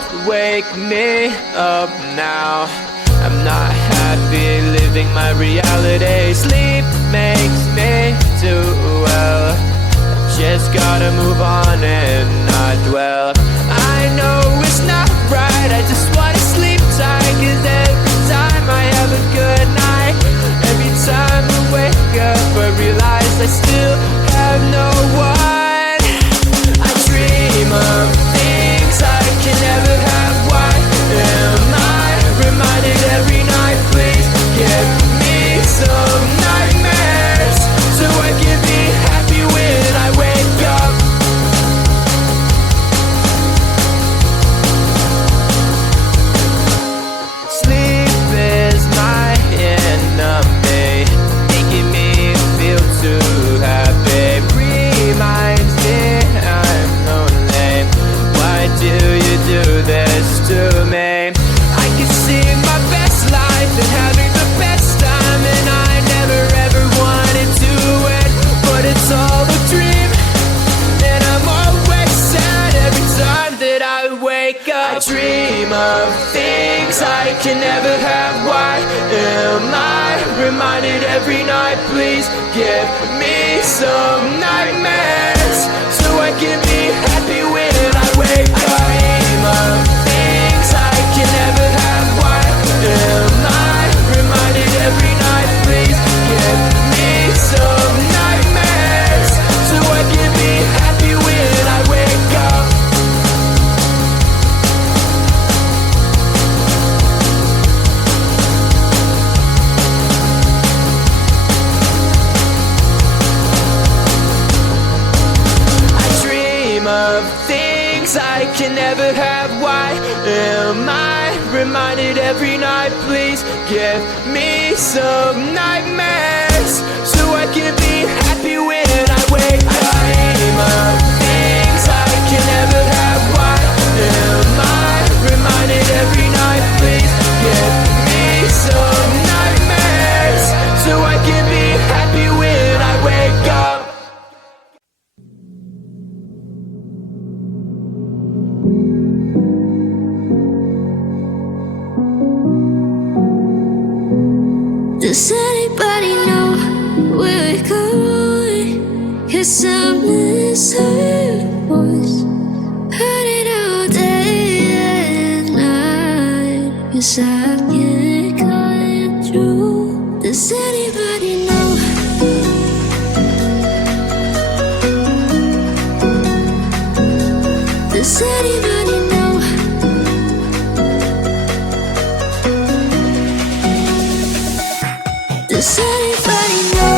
will wake me up now. I'm not happy living my reality. Sleep makes me do well. Just gotta move on and not dwell. I know it's not right, I just wanna sleep tight. Cause every time I have a good night, every time I wake up I realize I still have no one. I dream of things I can never have. Why am I reminded every night? Please give me some nightmares so I can be happy when I wake up. Sleep is my enemy, making me feel too happy. Reminds me I'm lonely. Why do you do this to me? I can see my best life and having the best time, and I never ever wanted to end, but it's all a dream, and I'm always sad every time that I wake up. I dream of things I can never have. Why am I reminded every night? Please give me some nightmares so I can be happy when I wake up. I dream of things I can never have. Why am I reminded every night? Please give me some nightmares so I can be happy when I wake up. I dream of things I can never have. Why am I reminded every night? Please give me some nightmares so I can be happy when I wake up. I dream of things I can never have. Why am I reminded every night? Please give me some nightmares so I can be happy when I wake up. Does anybody know where we're going? Cause I miss her voice. Heard it all day and night. Cause I can't come through. Does anybody know? Does anybody know? Does anybody know?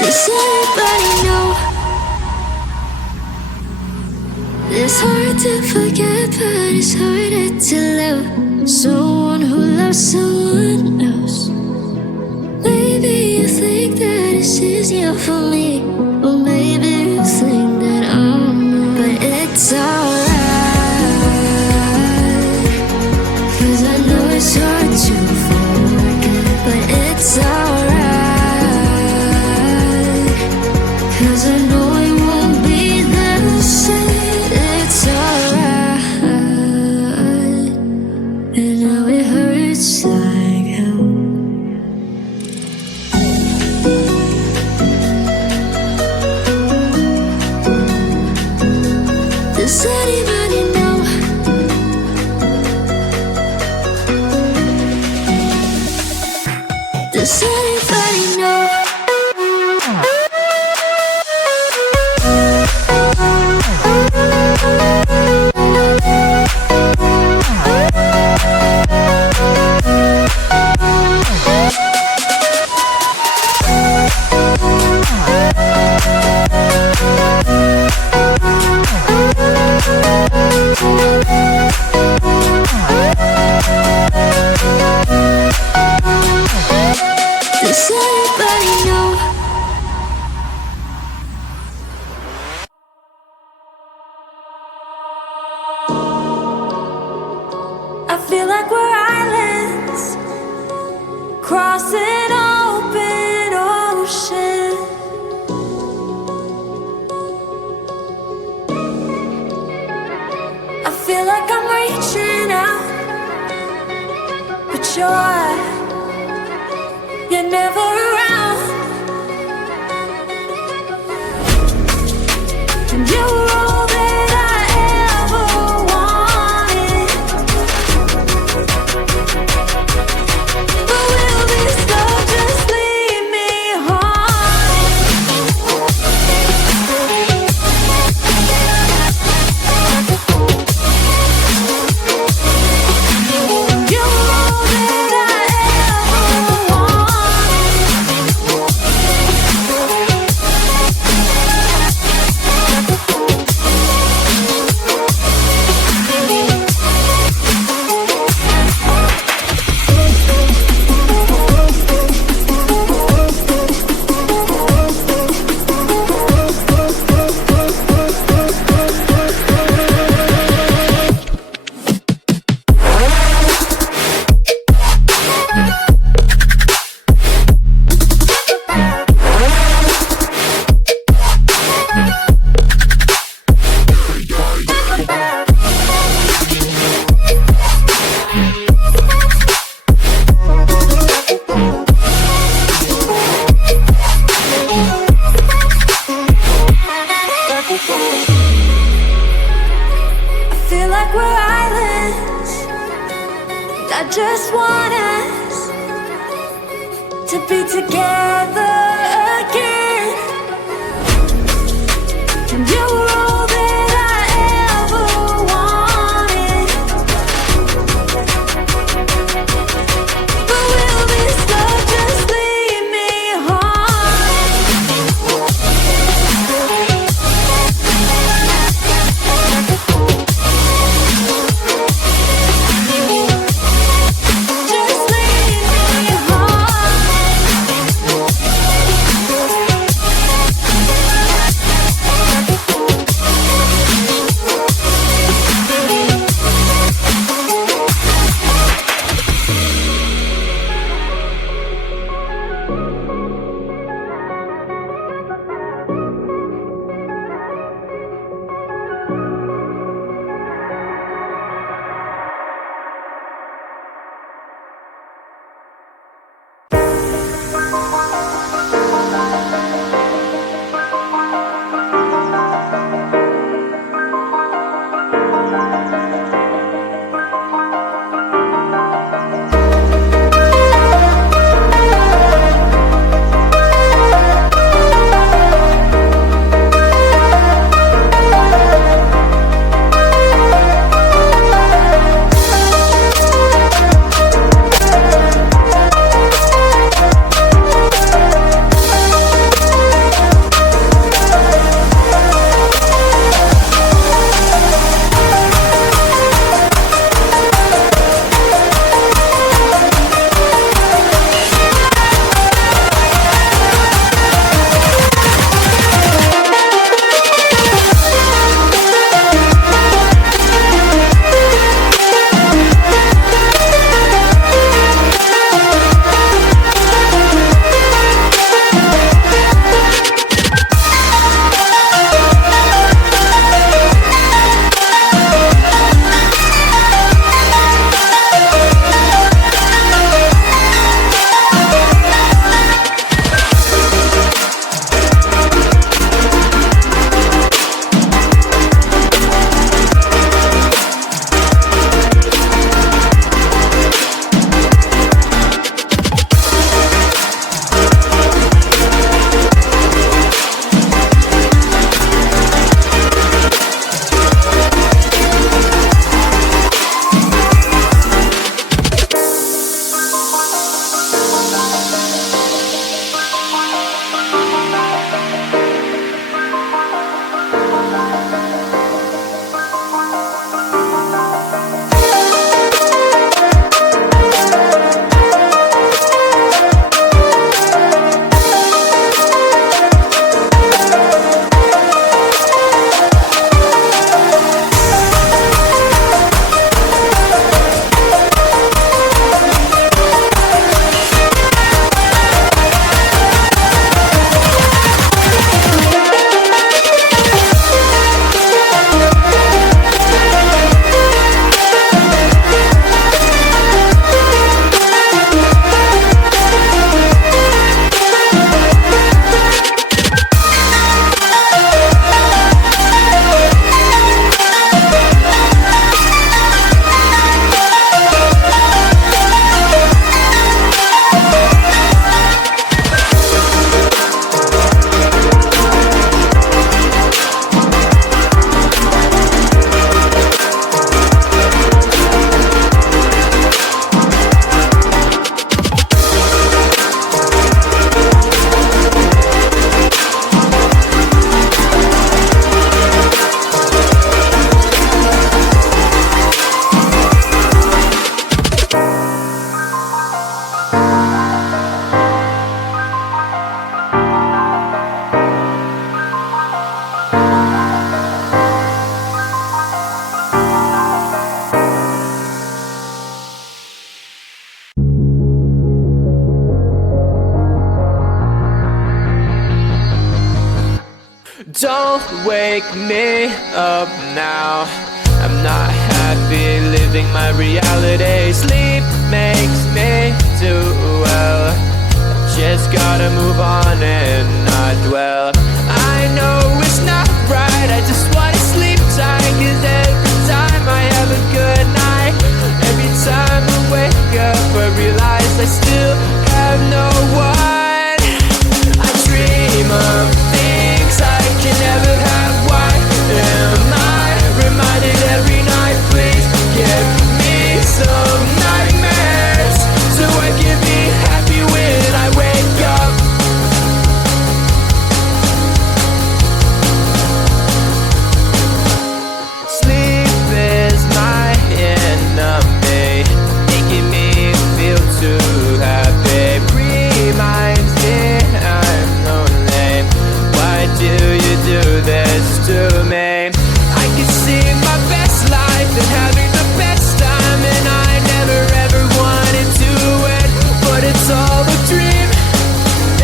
Does anybody know? It's hard to forget, but it's harder to love someone who loves someone else. Maybe you think that it's easier for me, or maybe you think that I'm, but it's alright. Cause I know it's hard to forget, but it's alright. Cause I know it won't be the same. It's alright. And now it hurts like hell. Does anybody know? Does anybody know? feel like I'm reaching out, but you're never around. And you were all that I ever wanted, but will this love just leave me You were all that I ever I feel like we're islands, and I just want us to be together again. And you were all that I ever wanted, but will this love just leave me Just leave me Don't wake me up now. I'm not happy living my reality. Sleep makes me do well. Just gotta move on and not dwell. I know it's not right, I just wanna sleep tight. Cause every time I have a good night, every time I wake up I realize I still have no one. I dream of things I can never have. Why am I reminded every night? Please give me some nightmares so I can be happy when I wake up. Sleep is my enemy, making me feel too happy. Reminds me I'm lonely. Why do you do this to me? I can see my best life and having the best time, and I never ever wanted to end, but it's all a dream,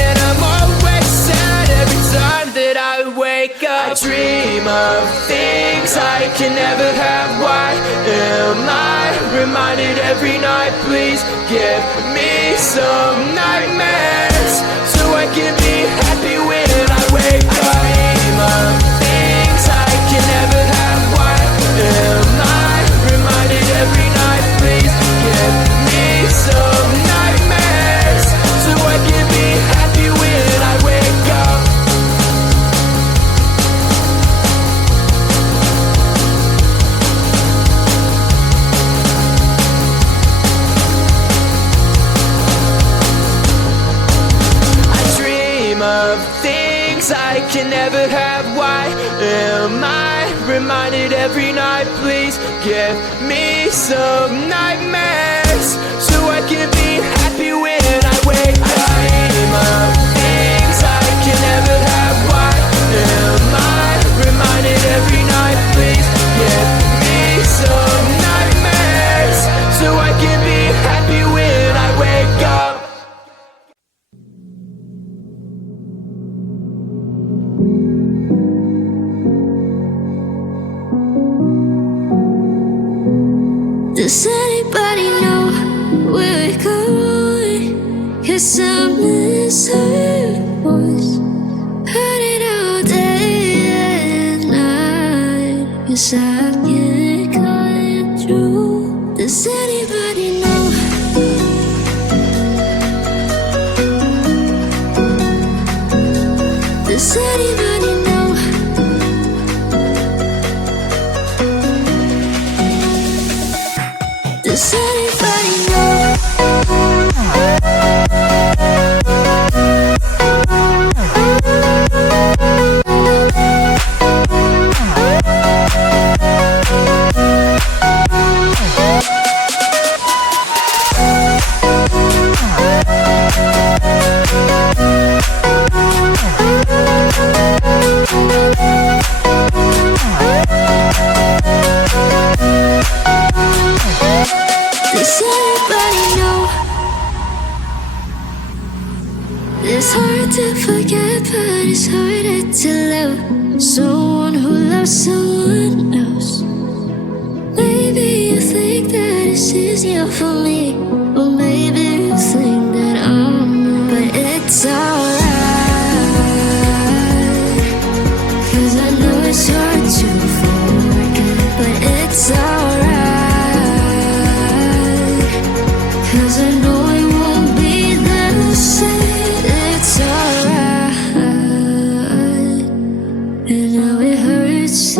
and I'm always sad every time that I wake up. I dream of things I can never have. Why am I reminded every night? Please give me some nightmares so I can be happy when I wake up. I dream of things I can never have. Why am I reminded every night? Please give me some nightmares so I can be happy when I wake up. I dream of things I can never have. Why am I reminded every night? Please give me some nightmares so I can be happy when I wake up. I dream of things I can never have. Why am I reminded every night? Please give me some nightmares so I can be happy when I wake up. Does anybody know where we're going? Cause I miss her voice. Heard it all day and night. Cause I can't come through. Does anybody know? Does anybody know? Does anybody know? Does anybody know? It's hard to forget, but it's harder to love someone who loves someone else. Maybe you think that it's easier for me, or maybe you think that I'm, but it's alright. Cause I know it's hard to forget, but it's alright. Cause I know it won't be the same. It's alright. And now it hurts.